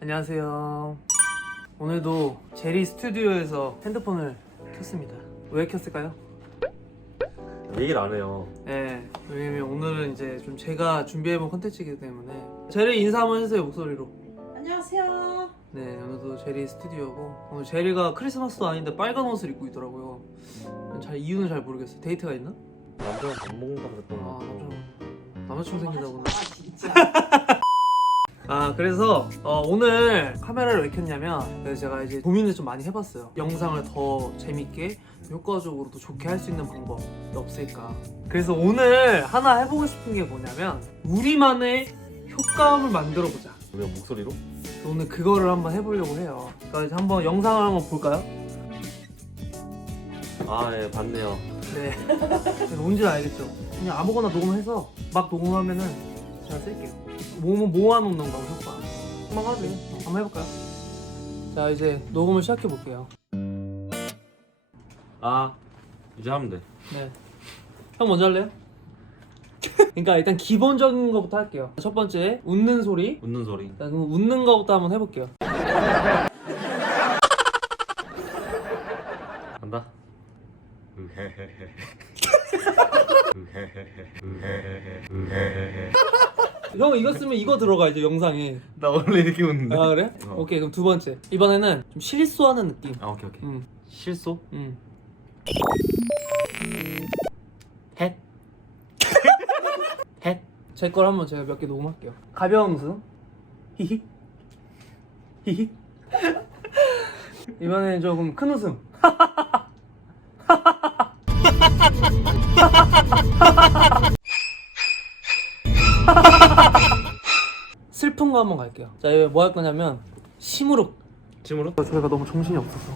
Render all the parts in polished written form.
안녕하세요. 오늘도 제리 스튜디오에서 핸드폰을 켰습니다. 왜 켰을까요? 얘기를 안 해요. 네, 왜냐면 오늘은 이제 좀 제가 준비해본 컨텐츠이기 때문에 제리 인사 한번 해주세요, 목소리로. 안녕하세요. 네, 오늘도 제리 스튜디오고 오늘 제리가 크리스마스도 아닌데 빨간 옷을 입고 있더라고요. 이유는 잘 모르겠어요. 데이트가 있나? 남자랑 밥 먹는다 그랬더니 남자친구 생긴다고. 아 진짜. 그래서 오늘 카메라를 왜 켰냐면 그래서 제가 이제 고민을 좀 많이 해봤어요. 영상을 더 재밌게 효과적으로 더 좋게 할 수 있는 방법이 없을까. 그래서 오늘 하나 해보고 싶은 게 뭐냐면 우리만의 효과음을 만들어보자. 왜 목소리로? 오늘 그거를 한번 해보려고 해요. 그러니까 이제 한번 영상을 한번 볼까요? 아, 예, 봤네요. 네. 뭔지는 알겠죠? 그냥 아무거나 녹음해서 막 녹음하면은 제가 쓸게요. 모아놓는 거 효과. 한번 하지. 한번 해볼까요? 자, 이제 녹음을 시작해볼게요. 아, 이제 하면 돼. 네. 형 먼저 할래요? 그러니까 일단 기본적인 거부터 할게요. 첫 번째, 웃는 소리. 웃는 소리. 일단 그럼 웃는 거부터 한번 해볼게요. 간다. 형 이거 쓰면 이거 들어가 이제 영상에. 나 원래 이렇게 웃는데. 아 그래? 오케이, 그럼 두 번째. 이번에는 좀 실수하는 느낌. 아, 오케이. 응. 실소? 응. 헷. 헷. 제 걸 한번 제가 몇 개 녹음할게요. 가벼운 웃음. 히히. 히히. 이번에는 조금 큰 웃음. 슬픈 거 한번 갈게요. 자, 이거 뭐 할 거냐면 심으로. 침으로? 저희가 너무 정신이 없어서.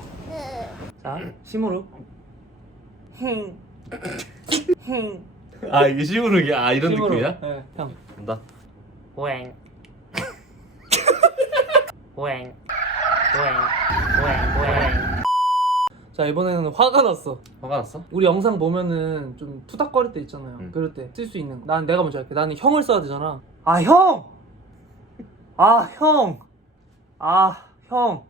자, 심으로. 아, 이게 시무룩이야? 아, 이런 심으로. 느낌이야? 네, 형. 간다. Wang. Wang. Wang. Wang. Wang. 자, 이번에는 화가 났어. 화가 났어? 우리 영상 보면은 좀 투닥거릴 때 있잖아요. 응. 그럴 때 쓸 수 있는 거. 난 내가 먼저 할게. 나는 형을 써야 되잖아. 아, 형! 아, 형! 아, 형!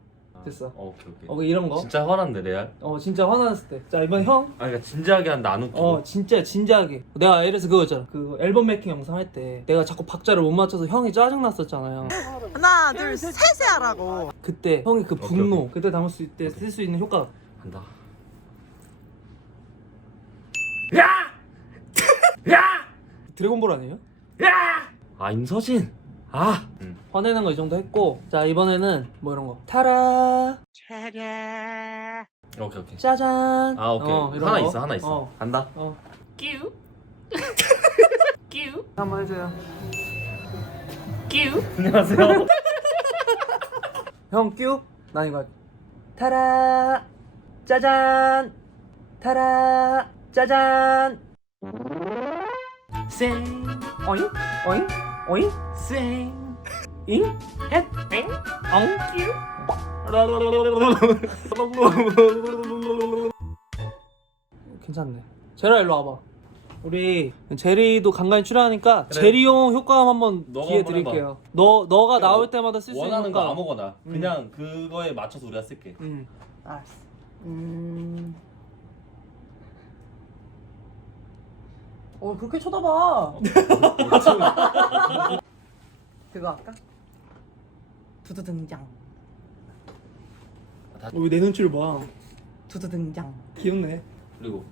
됐어. 오케이. 이런 거. 진짜 화났네, 레알. 진짜 화났을 때. 자, 이번 형. 아, 그러니까 진지하게 한다, 안 웃기고. 진짜 진지하게. 내가 예를 들어서 그거 있잖아. 그 앨범 메이킹 영상 할 때 내가 자꾸 박자를 못 맞춰서 형이 짜증났었잖아요. 하나 둘 셋에 하라고. 그때 형이 그 분노, 오케이. 그때 담을 수 있을 때 쓸 수 있는 효과. 간다. 드래곤볼 아니에요? 아, 임서진. 아. 화내는 거 이 정도 했고, 자, 이번에는 뭐 이런 거. 타라, 오케이. 짜잔. 아, 오케이. 이런 하나 거. 있어, 하나 있어. 간다. Q. Q. 한번 해줘요. Q. 안녕하세요. 형 큐? 나 이거 할게. 타라, 짜잔. 타라, 짜잔. Sing. 어잉? 어잉? 어잉? Sing. 잉? Het. Eng. 엉? Q. 괜찮네. 제라 일로 와봐. 우리 제리도 간간히 출연하니까 그래. 제리용 효과음 한번 너가 기회 한번 드릴게요. 너가 나올 때마다 쓸 수 있는 원하는 거 효과음. 아무거나 그냥 그거에 맞춰서 우리가 쓸게. 알았어. 그렇게 쳐다봐. 그거 할까? 두두 등장. 왜 내 눈치를 봐. 두두 등장. 귀엽네. 그리고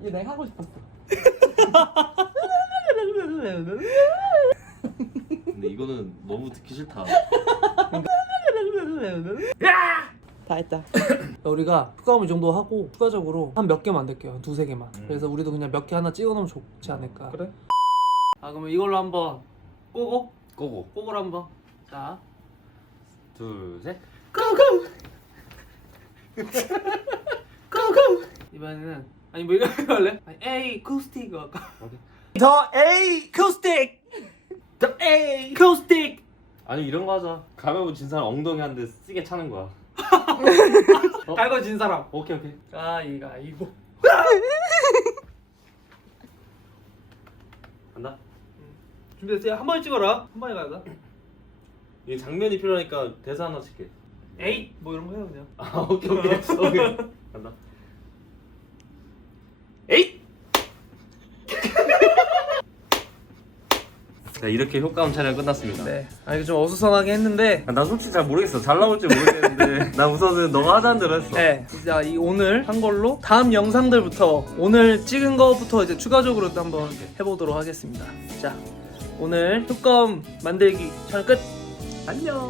이거 내가 하고 싶었어. 근데 이거는 너무 듣기 싫다. 다 했다. 우리가 효과음 이 정도 하고 추가적으로 한 몇 개 만들게요. 한 두세 개만. 그래서 우리도 그냥 몇 개 하나 찍어놓으면 좋지 않을까. 그래? 그러면 이걸로 한번 꼬고 고고. 한번. 자, 둘, 셋. 고고. 고고. 이번에는 아니 뭐 이거 할래? 아니 A 쿠스틱 할까? 더 A 쿠스틱. The A 쿠스틱. 아니 이런 거 하자. 가위바위보 진 사람 엉덩이 한 대 쓰게 차는 거야. 갈고 진 사람. 오케이 오케이. 가위가위보. 간다. 준비됐어요? 한 번에 찍어라. 한 번에 가야 돼. 이게 장면이 필요하니까 대사 하나 칠게. 에이 뭐 이런 거 해요 그냥. 아 오케이 오케이 오케이. 간다. 에이. 네 이렇게 효과음 촬영 끝났습니다. 네. 아 이게 좀 어수선하게 했는데. 나 솔직히 잘 모르겠어. 잘 나올지 모르겠는데 나 우선은 너가 하자는 대로 했어. 네. 진짜 이 오늘 한 걸로 다음 영상들부터 오늘 찍은 거부터 이제 추가적으로 또 한번 해보도록 하겠습니다. 자 오늘 효과음 만들기 촬영 끝. 안녕.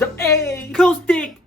The A Acoustic.